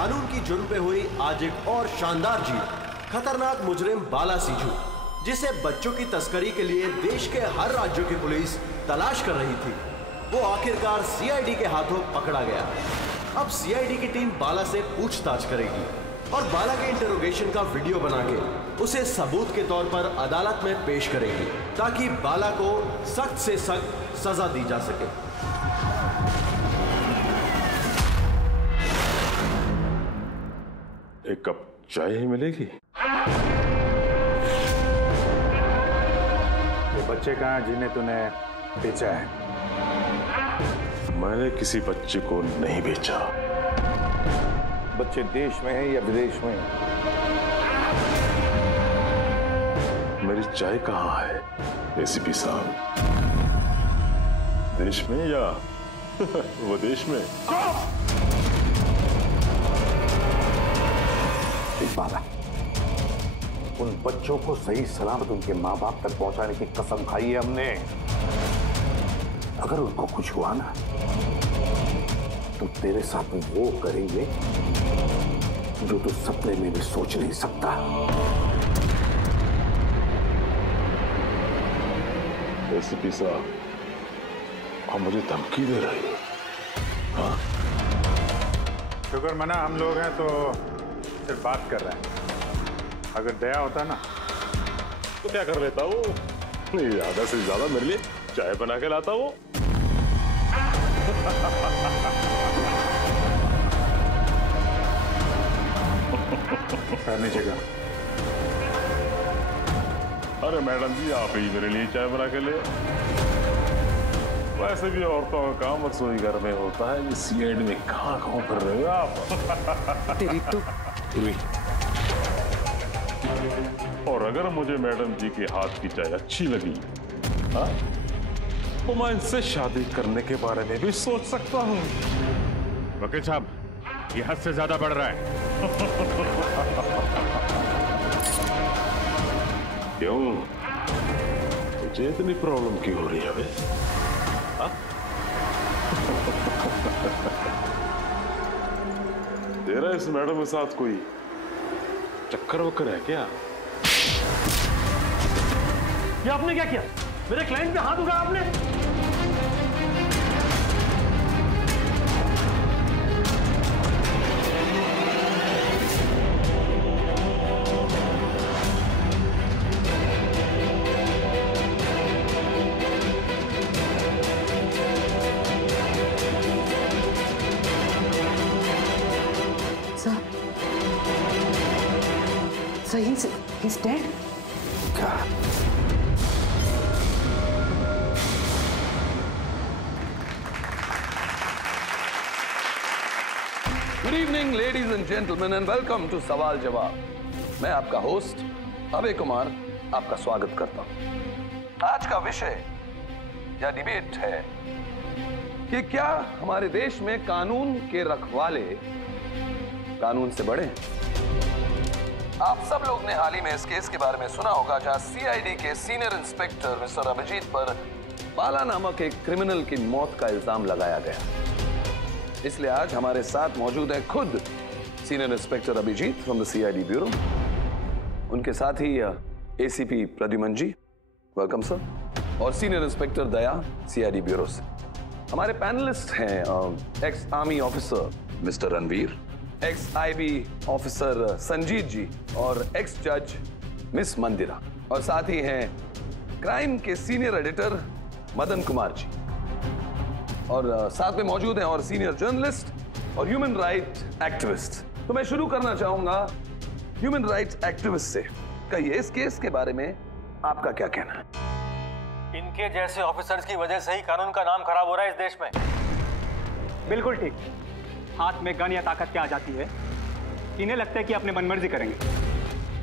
कानून की जुर्म पे हुई आज एक और शानदार जीत। खतरनाक मुजरिम बाला सिंजू, जिसे बच्चों की तस्करी के लिए देश के हर राज्यों की पुलिस तलाश कर रही थी, वो आखिरकार सीआईडी के हाथों पकड़ा गया। अब सीआईडी की टीम बाला से पूछताछ करेगी और बाला के इंटरोगेशन का वीडियो बना के उसे सबूत के तौर पर अदालत में पेश करेगी, ताकि बाला को सख्त से सख्त सजा दी जा सके। एक कप चाय ही मिलेगी? ये बच्चे कहाँ जिन्हें तूने बेचा है? मैंने किसी बच्चे को नहीं बेचा। बच्चे देश में है या विदेश में? मेरी चाय कहाँ है एसीपी साहब? देश में या विदेश में? बाला, उन बच्चों को सही सलामत उनके माँ बाप तक पहुंचाने की कसम खाई है हमने। अगर उनको कुछ हुआ ना तो तेरे साथ वो करेंगे जो तू सपने में भी सोच नहीं सकता। एसीपी साहब, आप मुझे धमकी दे रहे हो? हाँ? शुक्र मना हम लोग हैं तो सिर्फ बात कर रहे हैं। अगर दया होता ना तो क्या कर लेता वो? ज्यादा से ज्यादा मेरे लिए चाय बना के लाता वो। नीचे का। अरे मैडम जी, आप ही मेरे लिए चाय बना के ले। वैसे भी औरतों का काम रसोई घर में होता है, ये सीआईडी में कहाँ फिर रहे हो आप? तेरी तो और अगर मुझे मैडम जी के हाथ की चाय अच्छी लगी, हाँ, तो मैं इनसे शादी करने के बारे में भी सोच सकता हूँ। वकील साहब, ये हद से ज्यादा बढ़ रहा है। क्यों? तुझे इतनी प्रॉब्लम क्यों हो रही है बे? हाँ? तेरा इस मैडम के साथ कोई चक्कर वक्कर है क्या? ये आपने क्या किया? मेरे क्लाइंट पे हाथ उठाया आपने? So he's dead? God. Good evening ladies and gentleman and welcome to सवाल जवाब। मैं आपका होस्ट अभय कुमार आपका स्वागत करता हूं। आज का विषय या डिबेट है कि क्या हमारे देश में कानून के रखवाले कानून से बड़े हैं? आप सब लोग ने हाल ही में इस केस के बारे में सुना होगा, जहां सीआईडी के सीनियर इंस्पेक्टर मिस्टर अभिजीत पर बाला नामक एक क्रिमिनल की मौत का इल्जाम लगाया गया। इसलिए आज हमारे साथ मौजूद है खुद senior inspector Abhijeet from the CID bureau, उनके साथ ही ACP Pradyuman ji, welcome sir, और senior inspector Daya CID bureau से। हमारे पैनलिस्ट हैं ex army officer mister Ranveer, ex IB officer Sanjeet ji और एक्स जज मिस मंदिरा, और साथ ही हैं क्राइम के सीनियर एडिटर मदन कुमार जी, और साथ में मौजूद हैं और सीनियर जर्नलिस्ट और ह्यूमन राइट एक्टिविस्ट। तो मैं शुरू करना चाहूंगा ह्यूमन राइट्स एक्टिविस्ट से। कहिए, इस केस के बारे में आपका क्या कहना है? इनके जैसे ऑफिसर्स की वजह से ही कानून का नाम खराब हो रहा है इस देश में। बिल्कुल ठीक। हाथ में गन या ताकत क्या आ जाती है, इन्हें लगता है कि अपने मनमर्जी करेंगे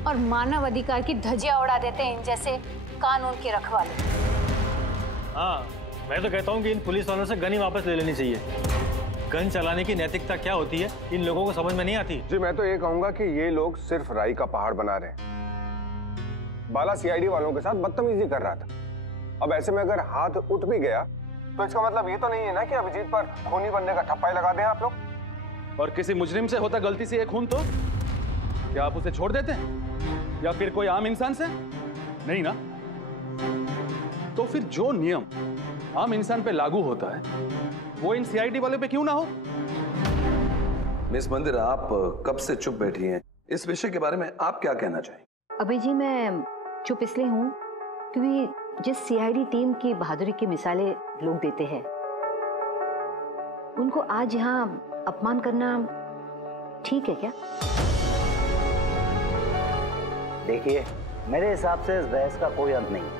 और मानव अधिकार की धज्जियां उड़ा देते हैं इन जैसे कानून के रखवाले। हाँ, मैं तो कहता हूँ कि इन पुलिस वालों से गन ही वापस ले लेनी चाहिए। गन चलाने की नैतिकता क्या होती है इन लोगों को समझ में नहीं आती। जी, मैं तो ये कहूंगा कि ये लोग सिर्फ राई का पहाड़ बना रहे हैं। बाला सीआईडी वालों के साथ बदतमीजी कर रहा था। अब ऐसे में अगर हाथ उठ भी गया तो इसका मतलब ये तो नहीं है ना कि अभिजीत पर खूनी बनने का ठप्पा ही लगा दें आप लोग। और किसी मुजरिम से होता गलती से एक खून तो क्या आप उसे छोड़ देते हैं या फिर कोई आम इंसान से? नहीं ना। तो फिर जो नियम आम इंसान पे लागू होता है वो इन सीआईडी वाले पे क्यों ना हो? मिस मंदिर, आप कब से चुप बैठी हैं? इस विषय के बारे में आप क्या कहना चाहेंगे? अभी जी मैं चुप इसलिए हूँ क्योंकि जिस सीआईडी टीम की बहादुरी की मिसालें लोग देते हैं उनको आज यहाँ अपमान करना ठीक है क्या? देखिए, मेरे हिसाब से इस बहस का कोई अंत नहीं है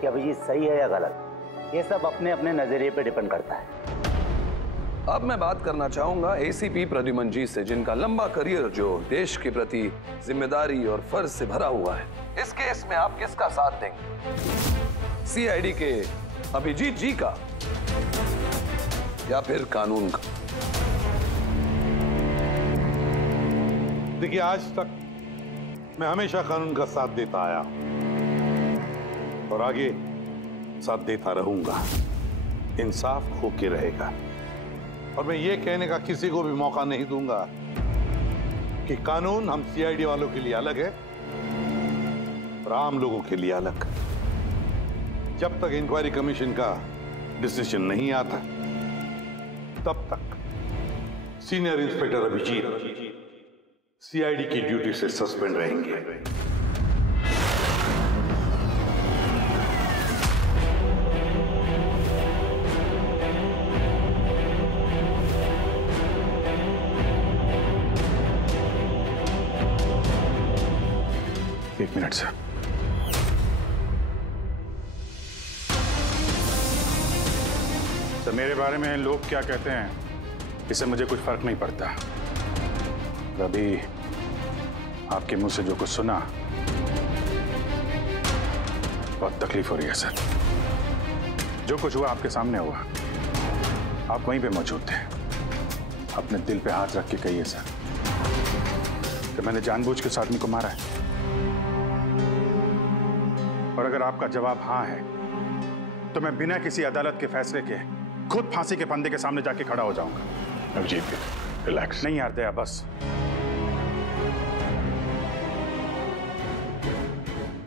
कि अभिजीत सही है या गलत। ये सब अपने अपने नजरिए पे डिपेंड करता है। अब मैं बात करना चाहूंगा एसीपी प्रद्युमन जी से, जिनका लंबा करियर जो देश के प्रति जिम्मेदारी और फर्ज से भरा हुआ है। इस केस में आप किसका साथ देंगे? सीआईडी के अभिजीत जी का या फिर कानून का? देखिए, आज तक मैं हमेशा कानून का साथ देता आया और आगे साथ देता रहूंगा। इंसाफ होके रहेगा और मैं ये कहने का किसी को भी मौका नहीं दूंगा कि कानून हम सीआईडी वालों के लिए अलग है और आम लोगों के लिए अलग। जब तक इंक्वायरी कमीशन का डिसीजन नहीं आता तब तक सीनियर इंस्पेक्टर अभिजीत सीआईडी की ड्यूटी से सस्पेंड रहेंगे। एक मिनट से। तो मेरे बारे में लोग क्या कहते हैं इससे मुझे कुछ फर्क नहीं पड़ता। अभी आपके मुंह से जो कुछ सुना बहुत तकलीफ हो रही है सर। जो कुछ हुआ आपके सामने हुआ, आप वहीं पे मौजूद थे। अपने दिल पे हाथ रख के कहिए सर कि मैंने जानबूझ के उस आदमी को मारा है। और अगर आपका जवाब हाँ है तो मैं बिना किसी अदालत के फैसले के खुद फांसी के फंदे के सामने जाके खड़ा हो जाऊंगा। अभिजीत, रिलैक्स। नहीं यार दया, बस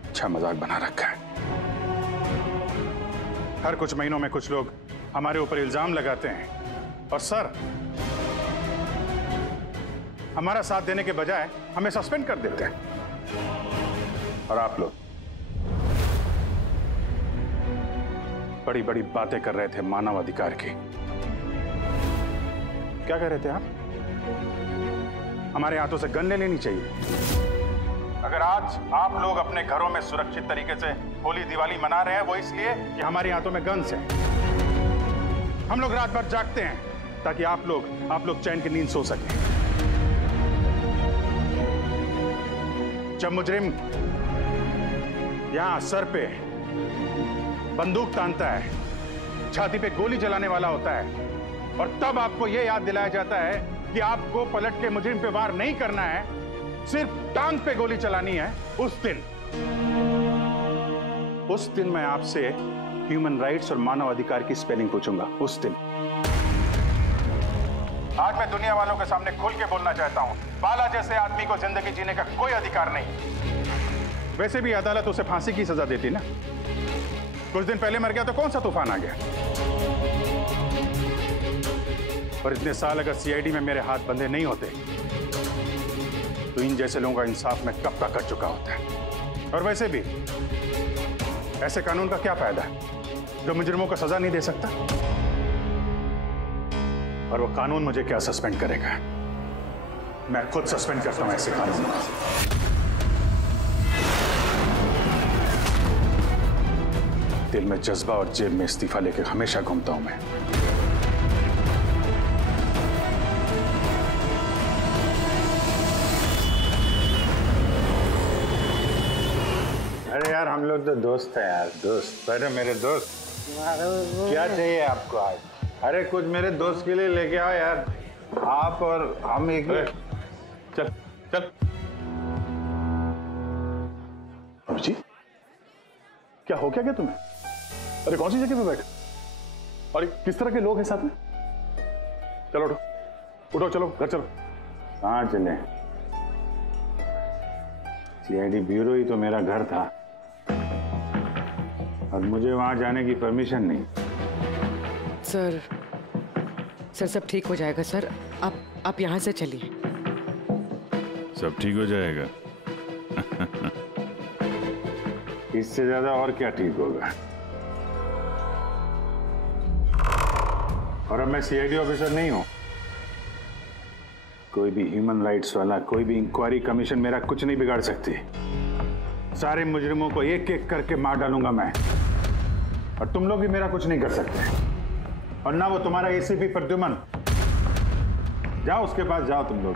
अच्छा मजाक बना रखा है। हर कुछ महीनों में कुछ लोग हमारे ऊपर इल्जाम लगाते हैं और सर हमारा साथ देने के बजाय हमें सस्पेंड कर देते हैं। और आप लोग बड़ी बड़ी बातें कर रहे थे मानव अधिकार की। क्या कह रहे थे आप? हमारे हाथों से गन ले लेनी चाहिए। अगर आज आप लोग अपने घरों में सुरक्षित तरीके से होली दिवाली मना रहे हैं वो इसलिए कि हमारे हाथों में गन्स हैं। हम लोग रात भर जागते हैं ताकि आप लोग चैन की नींद सो सकें। जब मुजरिम यहां सर पे बंदूक तानता है, छाती पे गोली चलाने वाला होता है और तब आपको यह याद दिलाया जाता है कि आपको पलट के मुजरिम पे वार नहीं करना है, सिर्फ टांग पे गोली चलानी है, उस दिन मैं आपसे ह्यूमन राइट्स और मानव अधिकार की स्पेलिंग पूछूंगा। उस दिन। आज मैं दुनिया वालों के सामने खुल के बोलना चाहता हूं, बाला जैसे आदमी को जिंदगी जीने का कोई अधिकार नहीं। वैसे भी अदालत उसे फांसी की सजा देती ना। कुछ दिन पहले मर गया तो कौन सा तूफान आ गया? और इतने साल अगर सीआईडी में मेरे हाथ बंधे नहीं होते तो इन जैसे लोगों का इंसाफ मैं कब का कर चुका होता है। और वैसे भी ऐसे कानून का क्या फायदा है जो मुजरिमों को सजा नहीं दे सकता? और वो कानून मुझे क्या सस्पेंड करेगा? मैं खुद सस्पेंड करता हूं ऐसे कानून को। दिल में जज्बा और जेब में इस्तीफा लेकर हमेशा घूमता हूं मैं। अरे यार हम लोग तो दोस्त हैं यार, दोस्त। अरे मेरे दोस्त, क्या चाहिए आपको आज? अरे कुछ मेरे दोस्त के लिए लेके आओ यार। आप और हम एक चल चल। अभिजीत, क्या हो क्या तुम्हें? अरे कौन सी जगह पे बैठे और किस तरह के लोग हैं साथ में? चलो उठो, उठो, चलो घर चलो। कहाँ चले? सीआईडी ब्यूरो ही तो मेरा घर था और मुझे वहां जाने की परमिशन नहीं। सर सब ठीक हो जाएगा सर, आप यहाँ से चलिए। सब ठीक हो जाएगा। इससे ज्यादा और क्या ठीक होगा। और अब मैं सीआईडी ऑफिसर नहीं हूं। कोई भी ह्यूमन राइट्स वाला, कोई भी इंक्वायरी कमीशन मेरा कुछ नहीं बिगाड़ सकती। सारे मुजरिमों को एक एक करके मार डालूंगा मैं, और तुम लोग भी मेरा कुछ नहीं कर सकते। और ना वो तुम्हारा एसीपी प्रद्युमन। जाओ उसके पास जाओ तुम लोग,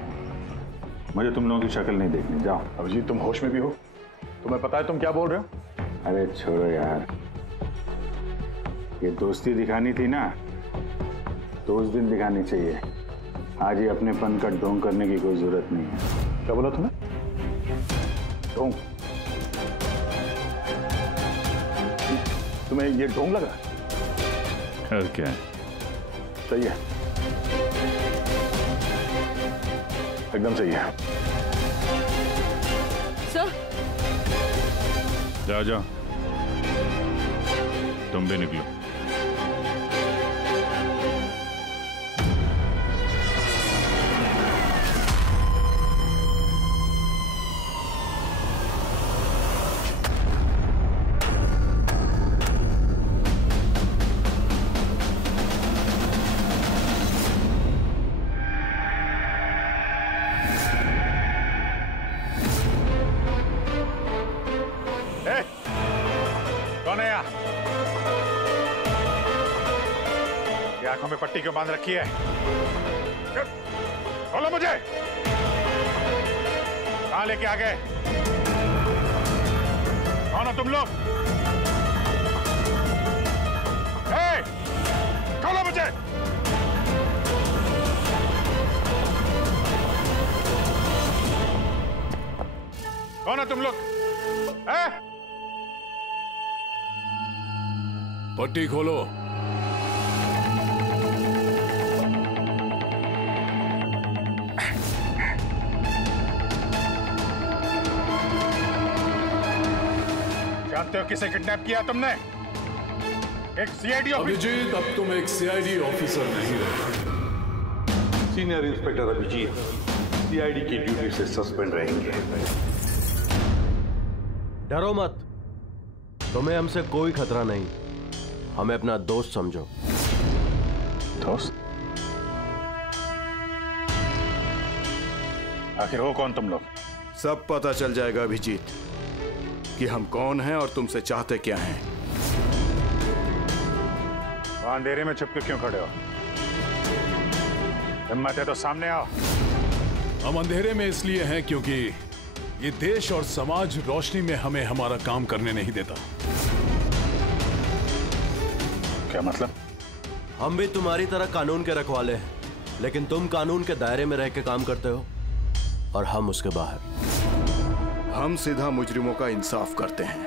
मुझे तुम लोगों की शक्ल नहीं देखनी। जाओ। अभिजीत, तुम होश में भी हो? तुम्हें पता है तुम क्या बोल रहे हो? अरे छोड़ो यार, ये दोस्ती दिखानी थी ना तो उस दिन दिखानी चाहिए। आज ही अपनेपन का ढोंग करने की कोई जरूरत नहीं है। क्या बोला तुमने? ढोंग? तुम्हें ये ढोंग लगा? और क्या? सही है, एकदम सही है। सर जाओ जाओ, तुम भी निकलो। आंखों में पट्टी क्यों बांध रखी है? बोलो मुझे, कहां लेके आ गए? कौन हो तुम लोग? खोलो मुझे। कौन हो तुम लोग? पट्टी खोलो। जानते हो किसे किडनैप किया तुमने? एक सीआईडी ऑफिसर। अभिजीत, अब तुम एक सीआईडी ऑफिसर नहीं रहे। सीनियर इंस्पेक्टर अभिजीत सीआईडी की ड्यूटी से सस्पेंड रहेंगे। डरो मत, तुम्हें हमसे कोई खतरा नहीं। हमें अपना दोस्त समझो। दोस्त? आखिर हो कौन तुम लोग? सब पता चल जाएगा अभिजीत कि हम कौन हैं और तुमसे चाहते क्या हैं। वहां अंधेरे में छुपकर क्यों खड़े हो? हिम्मत है तो सामने आओ। हम अंधेरे में इसलिए हैं क्योंकि ये देश और समाज रोशनी में हमें हमारा काम करने नहीं देता। क्या मतलब? हम भी तुम्हारी तरह कानून के रखवाले हैं, लेकिन तुम कानून के दायरे में रह के काम करते हो और हम उसके बाहर। हम सीधा मुजरिमों का इंसाफ करते हैं,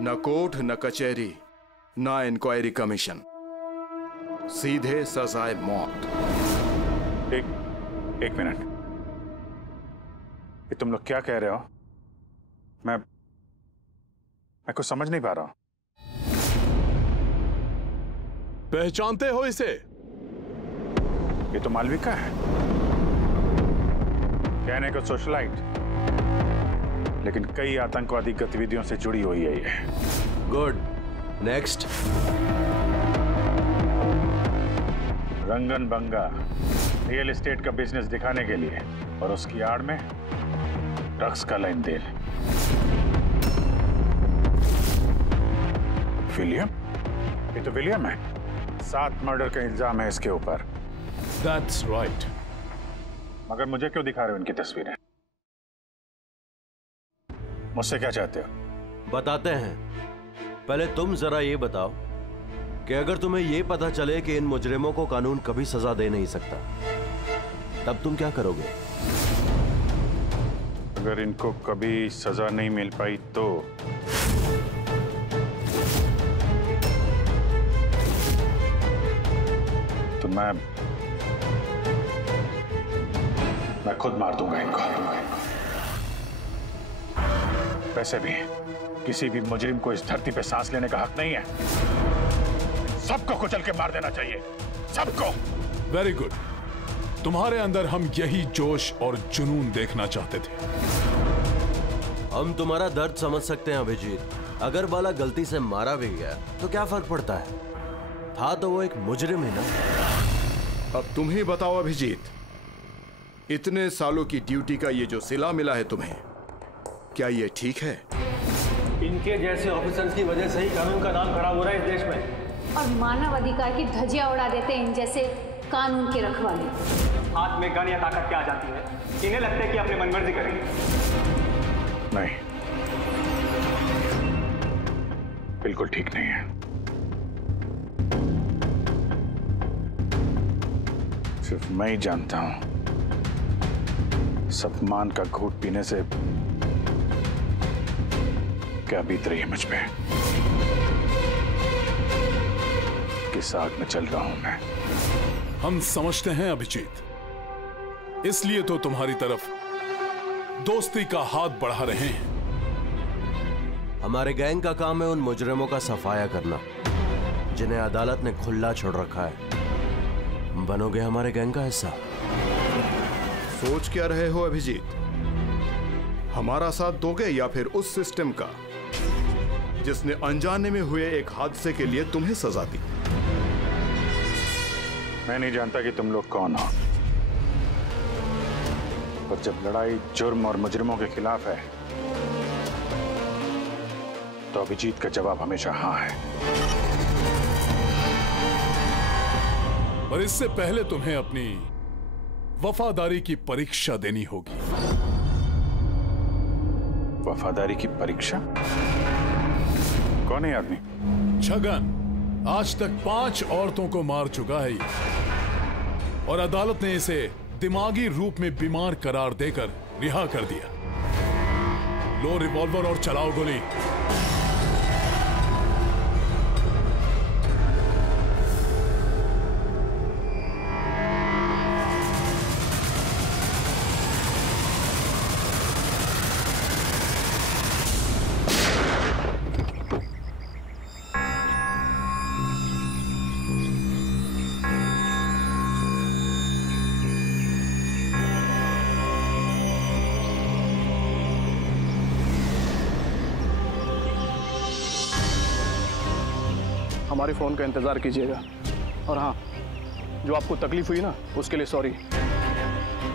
न कोर्ट, न कचहरी, न इंक्वायरी कमीशन, सीधे सजाए मौत। एक मिनट, ये तुम लोग क्या कह रहे हो? मैं कुछ समझ नहीं पा रहा हूं। पहचानते हो इसे? ये तो मालविका है, कहने को सोशलाइट, लेकिन कई आतंकवादी गतिविधियों से जुड़ी हुई है ये। Good, next. रंगन बंगा रियल एस्टेट का बिजनेस दिखाने के लिए और उसकी आड़ में ड्रग्स का लेन देन। विलियम? ये तो विलियम है। 7 मर्डर का इल्जाम है इसके ऊपर। That's right. मगर मुझे क्यों दिखा रहे हो इनकी तस्वीरें? मुझसे क्या चाहते हो? बताते हैं। पहले तुम जरा ये बताओ कि अगर तुम्हें ये पता चले कि इन मुजरिमों को कानून कभी सजा दे नहीं सकता, तब तुम क्या करोगे? अगर इनको कभी सजा नहीं मिल पाई तो मैं खुद मार दूंगा इनको। वैसे भी किसी भी मुजरिम को इस धरती पे सांस लेने का हक नहीं है। सबको कुचल के मार देना चाहिए, सबको। Very good. तुम्हारे अंदर हम यही जोश और जुनून देखना चाहते थे। हम तुम्हारा दर्द समझ सकते हैं अभिजीत। अगर बाला गलती से मारा भी गया तो क्या फर्क पड़ता है, था तो वो एक मुजरिम ही ना। अब तुम ही बताओ अभिजीत, इतने सालों की ड्यूटी का ये जो सिला मिला है तुम्हें, क्या ये ठीक है? इनके जैसे ऑफिसर्स की वजह से ही कानून का नाम खराब हो रहा है इस देश में। और मानव अधिकार की धज्जियां उड़ा देते हैं इन जैसे कानून के रखवाले। हाथ में गन या ताकत क्या आ जाती है, इन्हें लगता है कि अपने मनमर्जी करेंगे। नहीं, बिल्कुल ठीक नहीं है। सिर्फ मैं ही जानता हूं सम्मान का घूंट पीने से क्या बीत रही है मुझ पे। किस आग में चल रहा हूं मैं। हम समझते हैं अभिजीत, इसलिए तो तुम्हारी तरफ दोस्ती का हाथ बढ़ा रहे हैं। हमारे गैंग का काम है उन मुजरिमों का सफाया करना जिन्हें अदालत ने खुला छोड़ रखा है। बनोगे हमारे गैंग का हिस्सा? सोच क्या रहे हो अभिजीत? हमारा साथ दोगे या फिर उस सिस्टम का जिसने अनजाने में हुए एक हादसे के लिए तुम्हें सजा दी? मैं नहीं जानता कि तुम लोग कौन हो, पर जब लड़ाई जुर्म और मुजरिमों के खिलाफ है तो अभिजीत का जवाब हमेशा हाँ है। और इससे पहले तुम्हें अपनी वफादारी की परीक्षा देनी होगी। वफादारी की परीक्षा? कौन है आदमी? छगन आज तक 5 औरतों को मार चुका है और अदालत ने इसे दिमागी रूप में बीमार करार देकर रिहा कर दिया। लो रिवॉल्वर और चलाओ गोली। हमारे फ़ोन का इंतज़ार कीजिएगा। और हाँ, जो आपको तकलीफ हुई ना, उसके लिए सॉरी।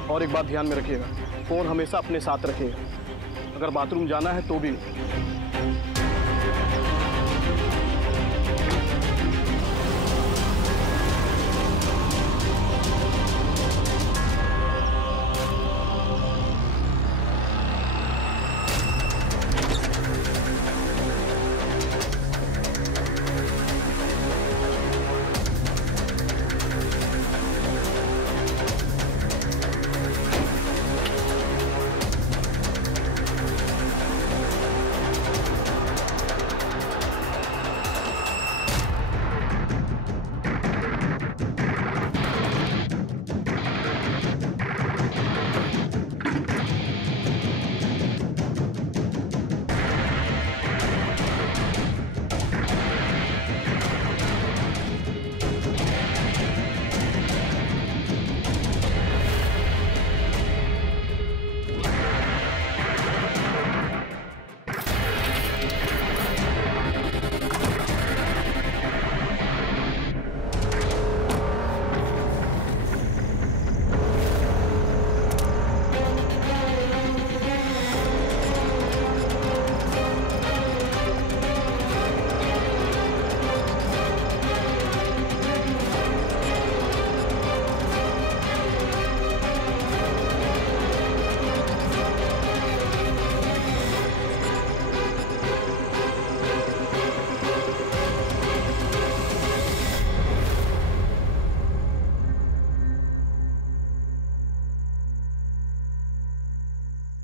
और एक बात ध्यान में रखिएगा, फ़ोन हमेशा अपने साथ रखिएगा। अगर बाथरूम जाना है तो भी।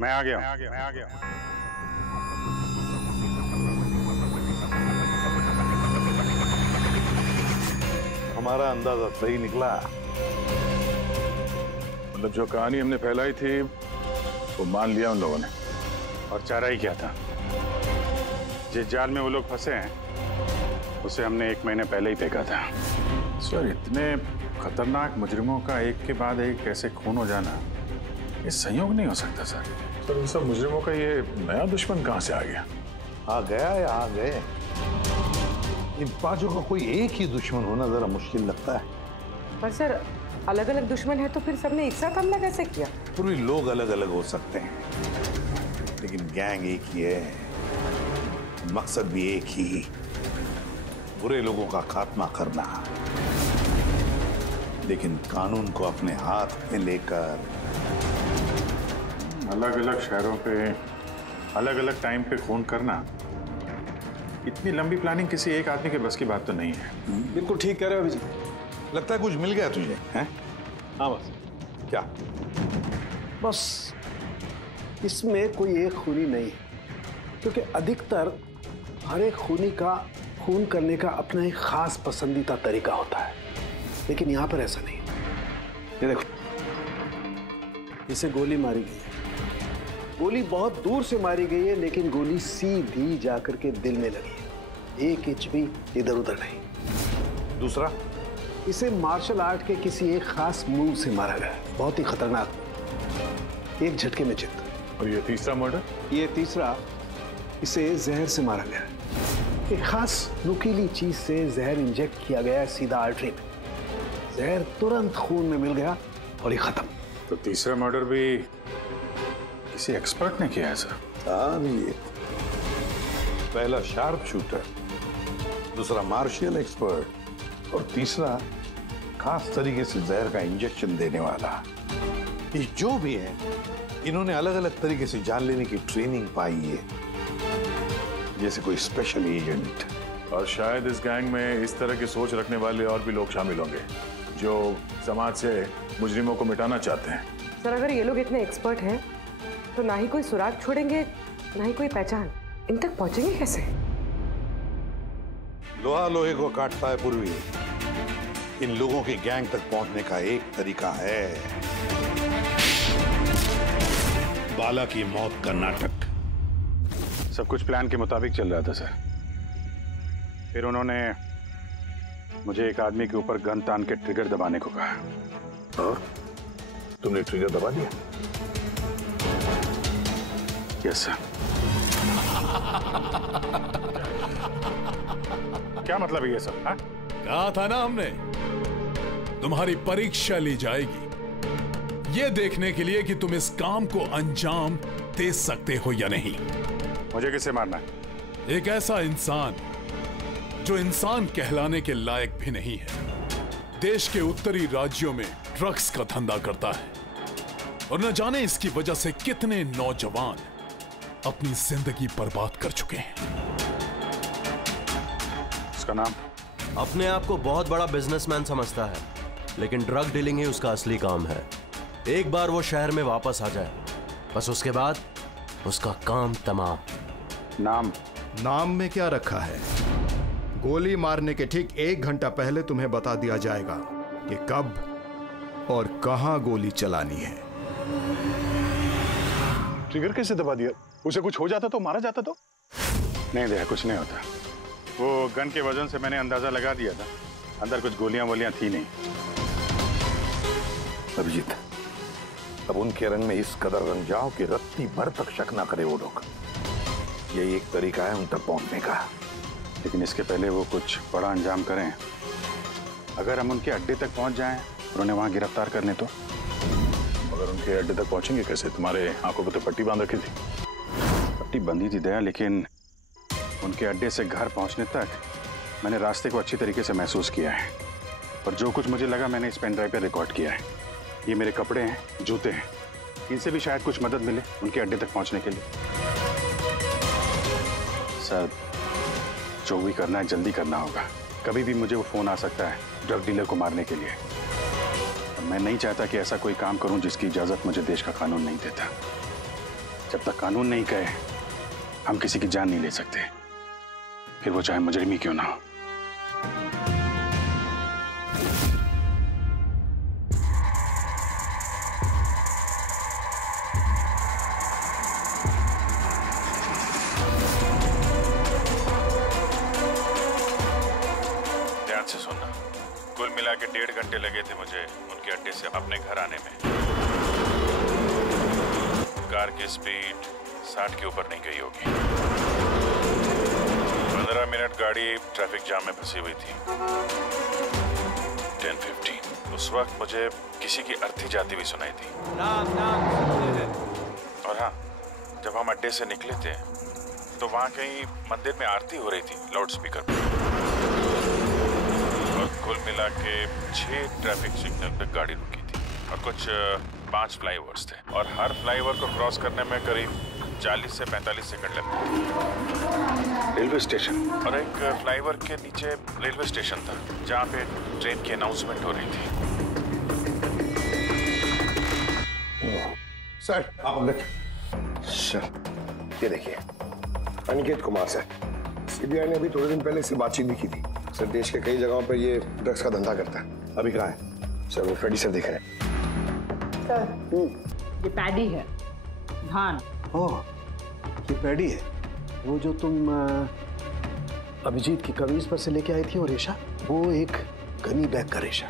मैं आ गया। हमारा अंदाजा सही निकला। मतलब जो कहानी हमने फैलाई थी वो मान लिया उन लोगों ने। और चारा ही क्या था? जिस जाल में वो लोग फंसे हैं उसे हमने 1 महीने पहले ही फेंका था। सर, इतने खतरनाक मुजरिमों का एक के बाद एक ऐसे खून हो जाना, ये संयोग नहीं हो सकता सर। सर, इन सब मुजरिमों का ये नया दुश्मन कहाँ से आ गया? आ गया या आ गए? इन पांचों का कोई एक ही दुश्मन होना जरा मुश्किल लगता है। पर सर, अलग अलग दुश्मन है तो फिर सबने एक साथ हमला कैसे किया? पूरे लोग अलग अलग हो सकते हैं, लेकिन गैंग एक ही है, मकसद भी एक ही, बुरे लोगों का खात्मा करना। लेकिन कानून को अपने हाथ में लेकर अलग अलग शहरों पे अलग अलग टाइम पे खून करना, इतनी लंबी प्लानिंग किसी एक आदमी के बस की बात तो नहीं है। बिल्कुल ठीक कह रहे हो अभिजीत। लगता है कुछ मिल गया तुझे, हैं? हाँ बस। क्या? बस इसमें कोई एक खूनी नहीं है, क्योंकि अधिकतर हर एक खूनी का खून करने का अपना एक खास पसंदीदा तरीका होता है, लेकिन यहाँ पर ऐसा नहीं। ये देखो, इसे गोली मारी गई है। गोली बहुत दूर से मारी गई है, लेकिन गोली सीधी जाकर के दिल में लगी है, 1 इंच भी इधर उधर नहीं। दूसरा, इसे मार्शल आर्ट के किसी एक खास मूव से मारा गया है, बहुत ही खतरनाक, एक झटके में चित। और ये तीसरा मर्डर? ये तीसरा, इसे जहर से मारा गया है। एक खास नुकीली चीज से जहर इंजेक्ट किया गया है सीधा आर्टरी में, जहर तुरंत खून में मिल गया और ये खत्म। तो तीसरा मर्डर भी किसी एक्सपर्ट ने किया है सर? हाँ, ये पहला शार्प शूटर, दूसरा मार्शियल एक्सपर्ट और तीसरा खास तरीके से जहर का इंजेक्शन देने वाला। ये जो भी है, इन्होंने अलग अलग तरीके से जान लेने की ट्रेनिंग पाई है, जैसे कोई स्पेशल एजेंट। और शायद इस गैंग में इस तरह की सोच रखने वाले और भी लोग शामिल होंगे जो समाज से मुजरिमों को मिटाना चाहते हैं। सर, अगर ये लोग इतने एक्सपर्ट हैं तो ना ही कोई सुराग छोड़ेंगे, ना ही कोई पहचान। इन तक पहुंचेंगे कैसे? लोहा लोहे को काटता है पूर्वी। इन लोगों की गैंग तक पहुंचने का एक तरीका है, बाला की मौत का नाटक। सब कुछ प्लान के मुताबिक चल रहा था सर। फिर उन्होंने मुझे एक आदमी के ऊपर गन तान के ट्रिगर दबाने को कहा। और तुमने ट्रिगर दबा दिया? Yes sir. क्या मतलब है ये सब? हाँ? कहा था ना हमने, तुम्हारी परीक्षा ली जाएगी ये देखने के लिए कि तुम इस काम को अंजाम दे सकते हो या नहीं। मुझे किसे मारना है? एक ऐसा इंसान जो इंसान कहलाने के लायक भी नहीं है, देश के उत्तरी राज्यों में ड्रग्स का धंधा करता है और न जाने इसकी वजह से कितने नौजवान अपनी जिंदगी बर्बाद कर चुके हैं। उसका नाम? अपने आप को बहुत बड़ा बिजनेसमैन समझता है, लेकिन ड्रग डीलिंग ही उसका असली काम है। एक बार वो शहर में वापस आ जाए, बस उसके बाद उसका काम तमाम। नाम में क्या रखा है? गोली मारने के ठीक 1 घंटा पहले तुम्हें बता दिया जाएगा कि कब और कहां गोली चलानी है। ट्रिगर कैसे दबा दिया? उसे कुछ हो जाता तो, मारा जाता तो? नहीं दया, कुछ नहीं होता। वो गन के वजन से मैंने अंदाजा लगा दिया था, अंदर कुछ गोलियां वोलियां थी नहीं। अभिजीत, अब उनके रंग में इस कदर रंग जाओ कि रत्ती भर तक शक ना करे वो लोग। यही एक तरीका है उन तक पहुंचने का। लेकिन इसके पहले वो कुछ बड़ा अंजाम करें। अगर हम उनके अड्डे तक पहुंच जाएं और उन्हें वहां गिरफ्तार कर लें तो? अगर उनके अड्डे तक पहुंचेंगे कैसे? तुम्हारे आंखों पर तो पट्टी बांध रखी थी। पट्टी बंधी थी दया, लेकिन उनके अड्डे से घर पहुंचने तक मैंने रास्ते को अच्छी तरीके से महसूस किया है और जो कुछ मुझे लगा मैंने इस पेन ड्राइव पर रिकॉर्ड किया है। ये मेरे कपड़े हैं, जूते हैं, इनसे भी शायद कुछ मदद मिले उनके अड्डे तक पहुंचने के लिए। सर, जो भी करना है जल्दी करना होगा। कभी भी मुझे वो फोन आ सकता है ड्रग डीलर को मारने के लिए। मैं नहीं चाहता कि ऐसा कोई काम करूं जिसकी इजाजत मुझे देश का कानून नहीं देता। जब तक कानून नहीं कहे हम किसी की जान नहीं ले सकते, फिर वो चाहे मुजरिम ही क्यों ना हो। से सुनना। कुल मिला के 1.5 घंटे लगे थे मुझे उनके अड्डे से अपने घर आने में। कार की स्पीड 60 के ऊपर नहीं गई होगी। 15 मिनट गाड़ी ट्रैफिक जाम में फंसी हुई थी। 10:15 उस वक्त मुझे किसी की अर्थी जाती हुई सुनाई थी। और हाँ, जब हम अड्डे से निकले थे तो वहाँ कहीं मंदिर में आरती हो रही थी लाउड स्पीकर पर। और कुल मिला के 6 ट्रैफिक सिग्नल पे गाड़ी रुकी थी और कुछ 5 फ्लाईओवर्स थे और हर फ्लाईओवर को क्रॉस करने में करीब 40 से 45 सेकंड लगते। रेलवे स्टेशन और एक फ्लाईओवर के नीचे रेलवे स्टेशन था जहाँ पे ट्रेन की अनाउंसमेंट हो रही थी। सर आप अंदर। सर ये देखिए, अनिकेत कुमार सर, सीबीआई ने अभी थोड़े दिन पहले इससे बातचीत भी की थी। सर देश के कई जगहों पर ये ड्रग्स का धंधा करता है। अभी कहाँ है? सर वो फ्रेडी सर देख रहे हैं। सर ये पैडी है, धान। ओह, ये पैडी है। वो जो तुम अभिजीत की कमीज पर से लेके आई थी, वो रेशा, वो एक गनी बैग का रेशा,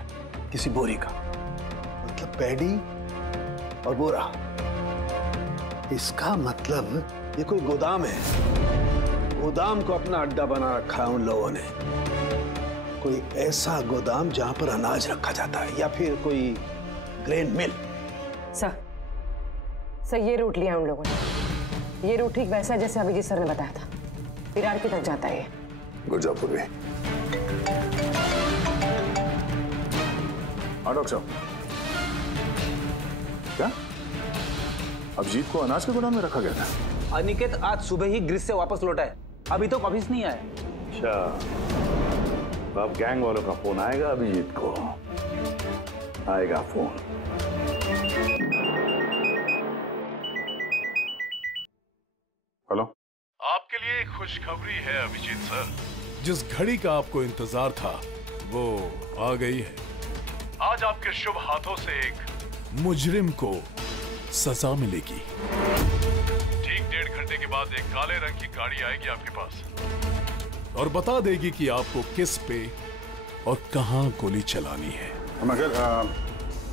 किसी बोरी का। मतलब पैडी और बोरा, इसका मतलब ये कोई गोदाम है। गोदाम को अपना अड्डा बना रखा है उन लोगों ने। कोई ऐसा गोदाम जहां पर अनाज रखा जाता है, या फिर कोई ग्रेन मिल। सर ये रूट लिया उन लोगों ने। ये रूट ठीक वैसा जैसे अभिजीत सर ने बताया था, विरार की तरफ जाता है ये। गुरजापुर में। हाँ डॉक्टर साहब, क्या अभिजीत को अनाज के गोदाम में रखा गया था? अनिकेत आज सुबह ही ग्रीस से वापस लौटा है, अभी तो ऑफिस नहीं आया। अच्छा, अब गैंग वालों का फोन आएगा अभिजीत को, आएगा फोन। हेलो, आपके लिए एक खुशखबरी है अभिजीत सर। जिस घड़ी का आपको इंतजार था वो आ गई है। आज आपके शुभ हाथों से एक मुजरिम को सजा मिलेगी। ठीक 1.5 घंटे के बाद एक काले रंग की गाड़ी आएगी आपके पास और बता देगी कि आपको किस पे और कहां गोली चलानी है। मगर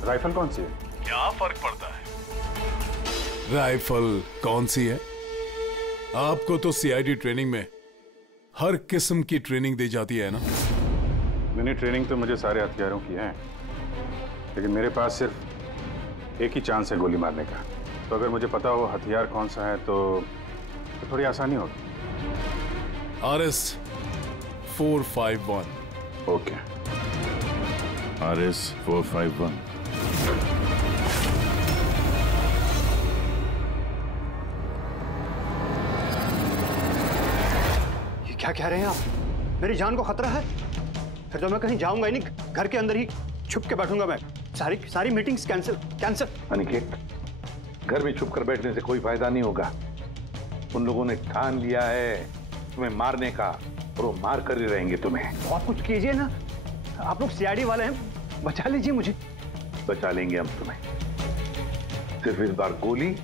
राइफल कौन सी है? क्या फर्क पड़ता है राइफल कौन सी है? आपको तो सीआईडी ट्रेनिंग में हर किस्म की ट्रेनिंग दी जाती है ना। मैंने ट्रेनिंग तो मुझे सारे हथियारों की है, लेकिन मेरे पास सिर्फ एक ही चांस है गोली मारने का। तो अगर मुझे पता हो हथियार कौन सा है तो थोड़ी आसानी होगी। RS 451। Okay, RS 451। क्या कह रहे हैं आप? मेरी जान को खतरा है? फिर तो मैं कहीं जाऊंगा ही नहीं, घर के अंदर ही छुप के बैठूंगा मैं। सारी मीटिंग्स कैंसिल। अनिकेत, घर में छुप कर बैठने से कोई फायदा नहीं होगा। उन लोगों ने ठान लिया है तुम्हें मारने का, और वो मार कर ही रहेंगे तुम्हें। तो आप कुछ कीजिए ना, आप लोग सीआईडी वाले हैं, बचा लीजिए मुझे। बचा लेंगे हम तुम्हें, सिर्फ इस बार गोली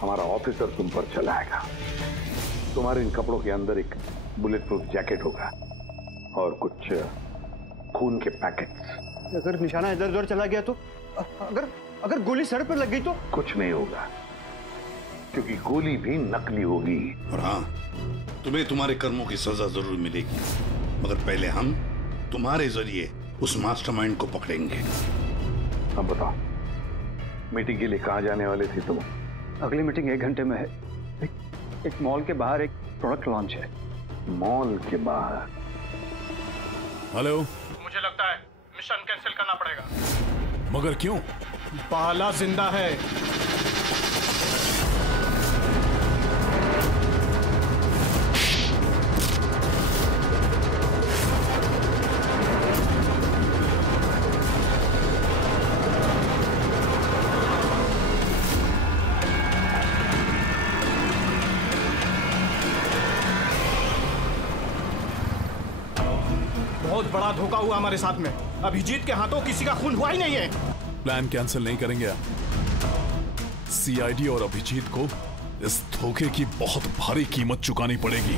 हमारा ऑफिसर तुम पर चलाएगा। तुम्हारे इन कपड़ों के अंदर एक बुलेट प्रूफ जैकेट होगा और कुछ खून के पैकेट्स। अगर निशाना इधर उधर चला गया तो, अगर गोली सर पर लग गई तो? कुछ नहीं होगा, क्योंकि गोली भी नकली होगी। और हाँ, तुम्हें तुम्हारे कर्मों की सजा जरूर मिलेगी, मगर पहले हम तुम्हारे जरिए उस मास्टरमाइंड को पकड़ेंगे। अब बताओ, मीटिंग के लिए कहाँ जाने वाले थे तुम? अगली मीटिंग 1 घंटे में है। एक मॉल के बाहर एक प्रोडक्ट लॉन्च है। मॉल के बाहर? हेलो, मुझे लगता है मिशन कैंसिल करना पड़ेगा। मगर क्यों? बाला जिंदा है। बहुत बड़ा धोखा हुआ हमारे साथ में। अभिजीत के हाथों किसी का खून हुआ ही नहीं है। प्लान कैंसिल नहीं करेंगे आप। सीआईडी और अभिजीत को इस धोखे की बहुत भारी कीमत चुकानी पड़ेगी।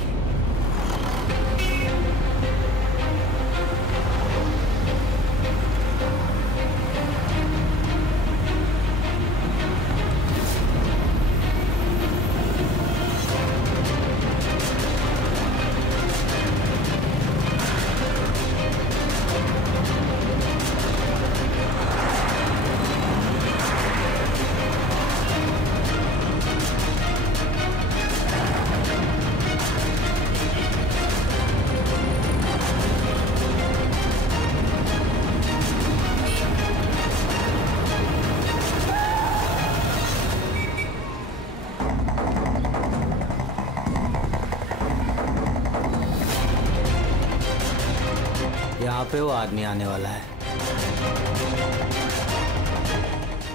यहाँ पे वो आदमी आने वाला है।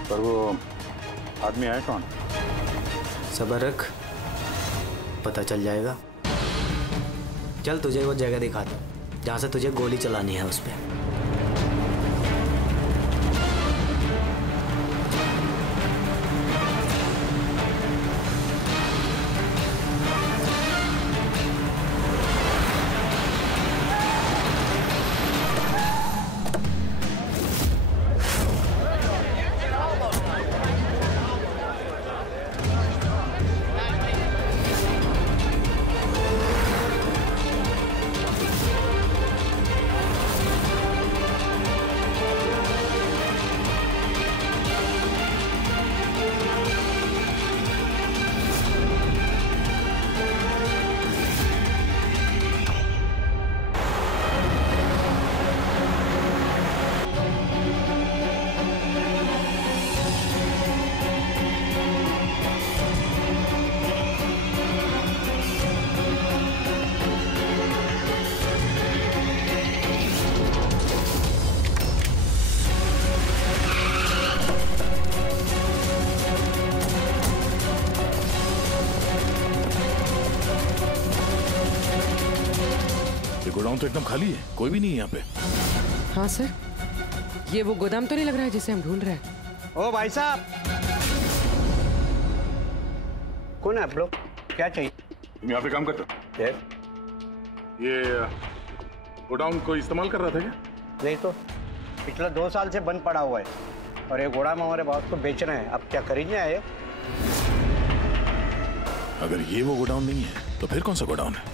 पर वो आदमी है कौन? सब्र रख, पता चल जाएगा। चल तुझे वो जगह दिखाता हूँ जहाँ से तुझे गोली चलानी है उस पर। गोदाम तो एकदम खाली है, कोई भी नहीं है यहाँ पे। हाँ सर, ये वो गोदाम तो नहीं लग रहा है जिसे हम ढूंढ रहे हैं। ओ भाई साहब, कौन है आप लोग? क्या चाहिए? तुम यहाँ पे काम करते हो? ये गोडाउन को इस्तेमाल कर रहा था क्या? नहीं तो पिछले 2 साल से बंद पड़ा हुआ है और ये गोदाम हमारे बॉस को बेच रहे हैं। अब क्या खरीदने आए? अगर ये वो गोडाउन नहीं है तो फिर कौन सा गोडाउन है?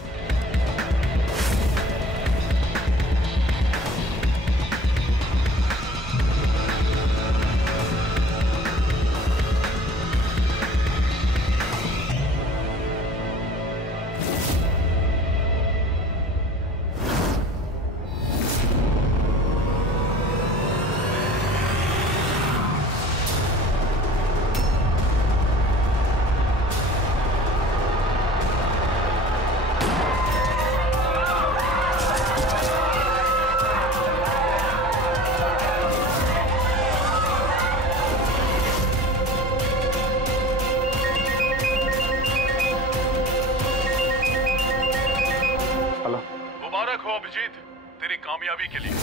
अभिजीत, तेरी कामयाबी के लिए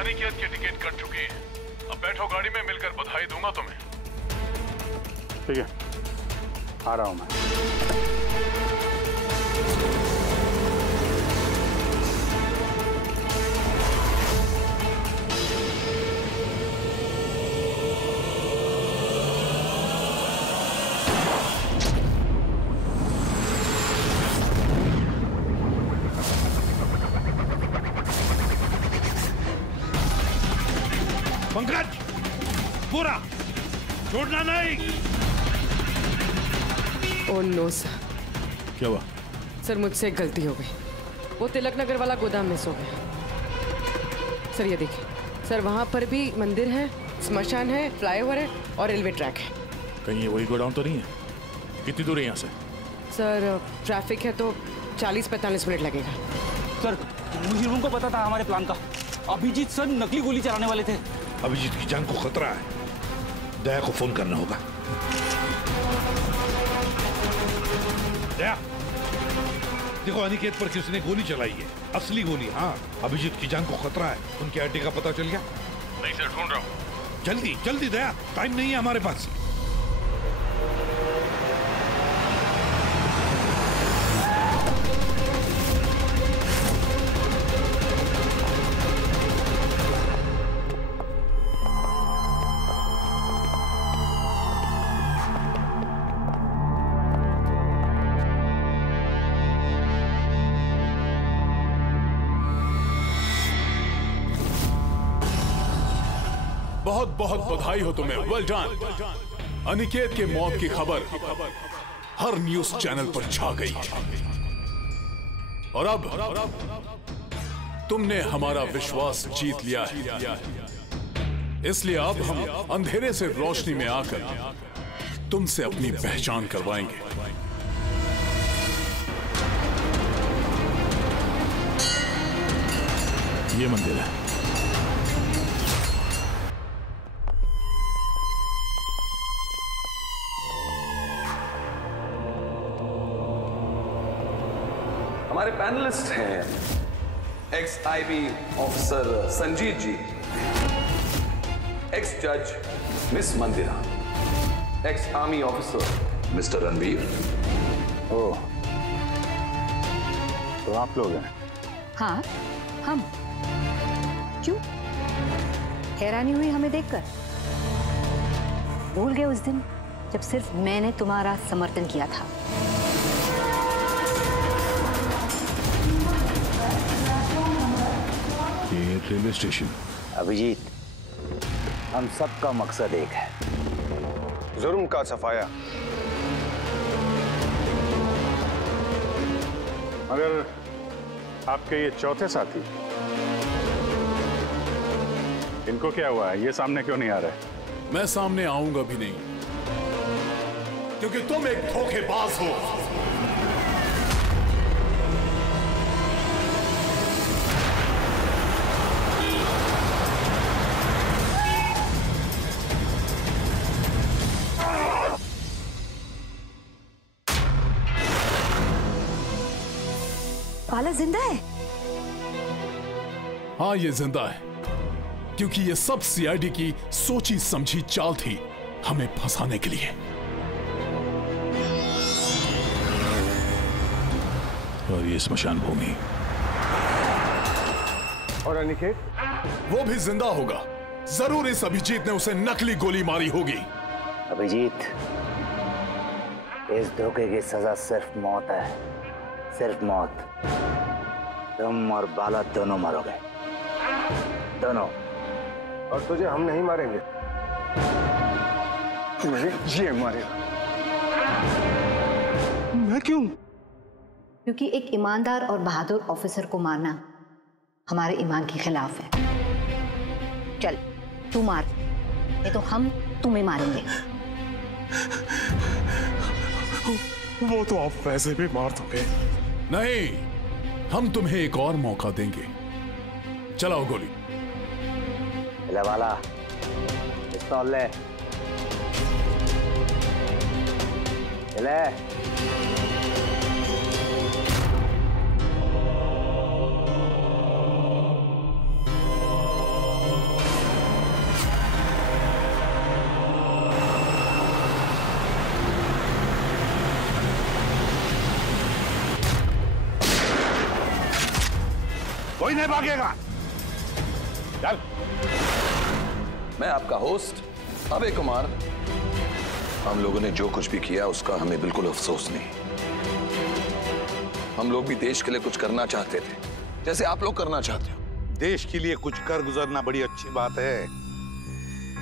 अनिकेत की टिकट कट चुकी है। अब बैठो गाड़ी में, मिलकर बधाई दूंगा तुम्हें। ठीक है, आ रहा हूं मैं। पंकज, पूरा छोड़ना नहीं। Oh no sir. क्या हुआ? सर मुझसे एक गलती हो गई। वो तिलक नगर वाला गोदाम मिस हो गया। सर ये देखिए, सर वहाँ पर भी मंदिर है, स्मशान है, फ्लाईओवर है और रेलवे ट्रैक है। कहीं ये वही गोदाम तो नहीं है? कितनी दूर है यहाँ से? सर ट्रैफिक है तो 40-45 मिनट लगेगा। सर मुझे उनको पता था हमारे प्लान का। अभिजीत सर नकली गोली चलाने वाले थे। अभिजीत की जान को खतरा है, दया को फोन करना होगा। दया, देखो अनिकेत पर किसने गोली चलाई है, असली गोली। हाँ, अभिजीत की जान को खतरा है। उनके अड्डे का पता चल गया? नहीं सर, ढूंढ रहा हूँ। जल्दी जल्दी दया, टाइम नहीं है हमारे पास। बहुत बहुत बधाई हो तुम्हें, वेल डन। अनिकेत के मौत की खबर हर न्यूज चैनल पर छा गई और अब तुमने हमारा विश्वास जीत लिया है। इसलिए अब हम अंधेरे से रोशनी में आकर तुमसे अपनी पहचान करवाएंगे। ये मंदिर है। हमारे पैनलिस्ट हैं ex IB officer Sanjeet ji, ex जज miss Mandira, ex army officer mister Ranveer. Oh, तो आप लोग हैं? हाँ, हम। क्यों? हैरानी हुई हमें देखकर? भूल गए उस दिन जब सिर्फ मैंने तुम्हारा समर्थन किया था? ये रेलवे स्टेशन। अभिजीत, हम सबका मकसद एक है, जुर्म का सफाया। मगर आपके ये चौथे साथी, इनको क्या हुआ है? ये सामने क्यों नहीं आ रहे? मैं सामने आऊंगा भी नहीं, क्योंकि तुम एक धोखेबाज हो। बाला जिंदा है? हाँ, ये जिंदा है, क्योंकि ये सब सीआईडी की सोची समझी चाल थी हमें फंसाने के लिए। और ये स्मशान भूमि। और अनिकेत? वो भी जिंदा होगा। जरूर इस अभिजीत ने उसे नकली गोली मारी होगी। अभिजीत, इस धोखे की सजा सिर्फ मौत है, सिर्फ मौत। तुम और बाला दोनों मरोगे, दोनों। और तुझे हम नहीं मारेंगे। ये मारेगा। मैं क्यों? क्योंकि एक ईमानदार और बहादुर ऑफिसर को मारना हमारे ईमान के खिलाफ है। चल, तू मार, नहीं तो हम तुम्हें मारेंगे। वो तो आप वैसे भी मार दोगे। नहीं, हम तुम्हें एक और मौका देंगे। चलाओ गोली। ले वाला, पिस्तौल ले। ले। कोई नहीं भागेगा। चल। मैं आपका होस्ट अभय कुमार। हम लोगों ने जो कुछ भी किया उसका हमें बिल्कुल अफसोस नहीं। हम लोग भी देश के लिए कुछ करना चाहते थे, जैसे आप लोग करना चाहते हो। देश के लिए कुछ कर गुजरना बड़ी अच्छी बात है,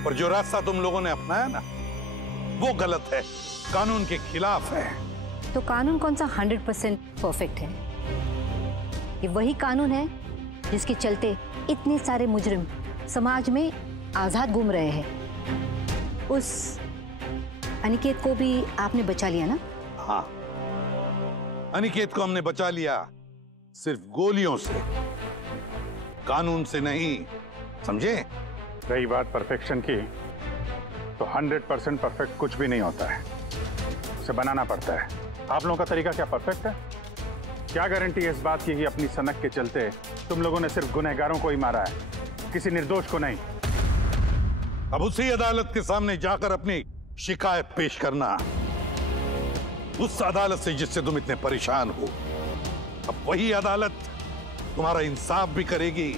पर जो रास्ता तुम लोगों ने अपनाया ना, वो गलत है, कानून के खिलाफ है। तो कानून कौन सा 100% परफेक्ट है? ये वही कानून है जिसके चलते इतने सारे मुजरिम समाज में आजाद घूम रहे हैं। उस अनिकेत को भी आपने बचा लिया ना? हाँ, अनिकेत को हमने बचा लिया, सिर्फ गोलियों से, कानून से नहीं, समझे? रही बात परफेक्शन की, तो 100% परफेक्ट कुछ भी नहीं होता है, उसे बनाना पड़ता है। आप लोगों का तरीका क्या परफेक्ट है? क्या गारंटी है इस बात की कि अपनी सनक के चलते तुम लोगों ने सिर्फ गुनहगारों को ही मारा है, किसी निर्दोष को नहीं? अब उसी अदालत के सामने जाकर अपनी शिकायत पेश करना, उस अदालत से जिससे तुम इतने परेशान हो। अब वही अदालत तुम्हारा इंसाफ भी करेगी।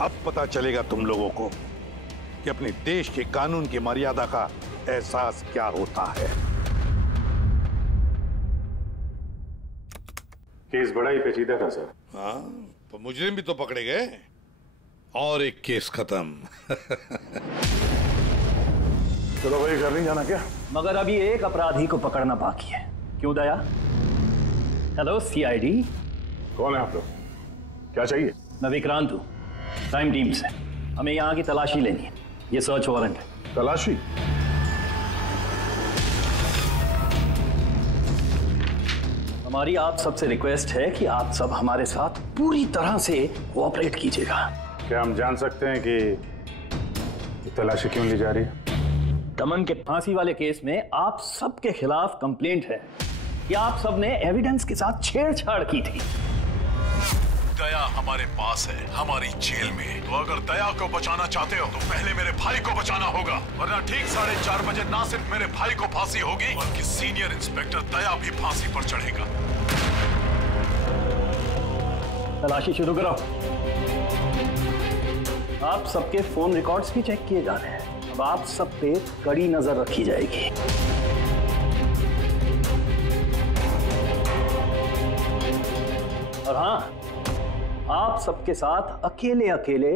अब पता चलेगा तुम लोगों को कि अपने देश के कानून की मर्यादा का एहसास क्या होता है। केस बड़ा ही पेचीदा था सर। हाँ, तो मुजरिम भी तो पकड़े गए और एक केस खत्म। चलो भाई, घर नहीं जाना क्या? मगर अभी एक अपराधी को पकड़ना बाकी है। क्यों दया? Hello CID. कौन है आप लोग? क्या चाहिए? मैं विक्रांत हूँ, क्राइम टीम से। हमें यहाँ की तलाशी लेनी है। ये सर्च वारंट है। तलाशी? हमारी आप सबसे रिक्वेस्ट है कि आप सब हमारे साथ पूरी तरह से कोऑपरेट कीजिएगा। क्या हम जान सकते हैं कि तलाशी क्यों ली जा रही है? दमन के फांसी वाले केस में आप सबके खिलाफ कंप्लेंट है कि आप सब ने एविडेंस के साथ छेड़छाड़ की थी। दया हमारे पास है, हमारी जेल में। तो अगर दया को बचाना चाहते हो तो पहले मेरे भाई को बचाना होगा, वरना ठीक 4:30 बजे ना सिर्फ मेरे भाई को फांसी होगी बल्कि सीनियर इंस्पेक्टर दया भी फांसी पर चढ़ेगा। तलाशी शुरू करो। आप सबके फोन रिकॉर्ड्स भी चेक किए जा रहे हैं। अब आप सब पे कड़ी नजर रखी जाएगी। और हाँ, आप सबके साथ अकेले अकेले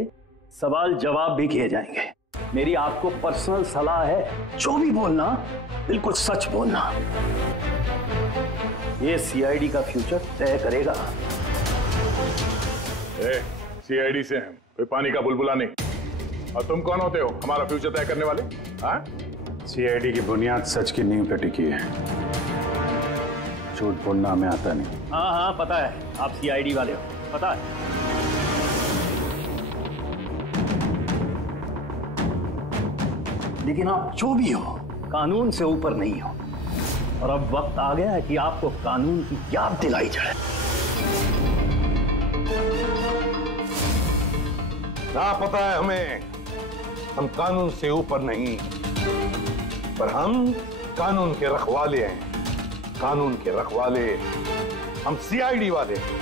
सवाल जवाब भी किए जाएंगे। मेरी आपको पर्सनल सलाह है, जो भी बोलना बिल्कुल सच बोलना। ये सीआईडी का फ्यूचर तय करेगा। सीआईडी से हैं, कोई पानी का बुलबुला नहीं। और तुम कौन होते हो हमारा फ्यूचर तय करने वाले? सीआईडी की बुनियाद सच की नींव पे टिकी है। झूठ बोलना हमें आता नहीं। हाँ हाँ पता है, आप सीआईडी वाले हो, पता है। लेकिन आप जो भी हो, कानून से ऊपर नहीं हो। और अब वक्त आ गया है कि आपको कानून की याद दिलाई जाए। ना पता है हमें, हम कानून से ऊपर नहीं, पर हम कानून के रखवाले हैं। कानून के रखवाले हम सीआईडी वाले हैं।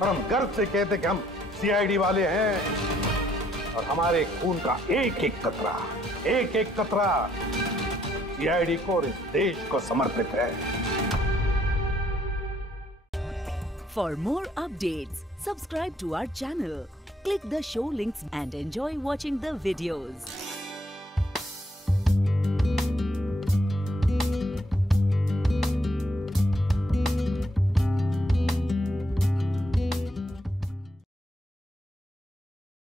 और हम गर्व से कहते कि हम सीआईडी वाले हैं। और हमारे खून का एक एक कतरा सीआईडी को और इस देश को समर्पित है। For more updates, subscribe to our channel, click the show links and enjoy watching the videos.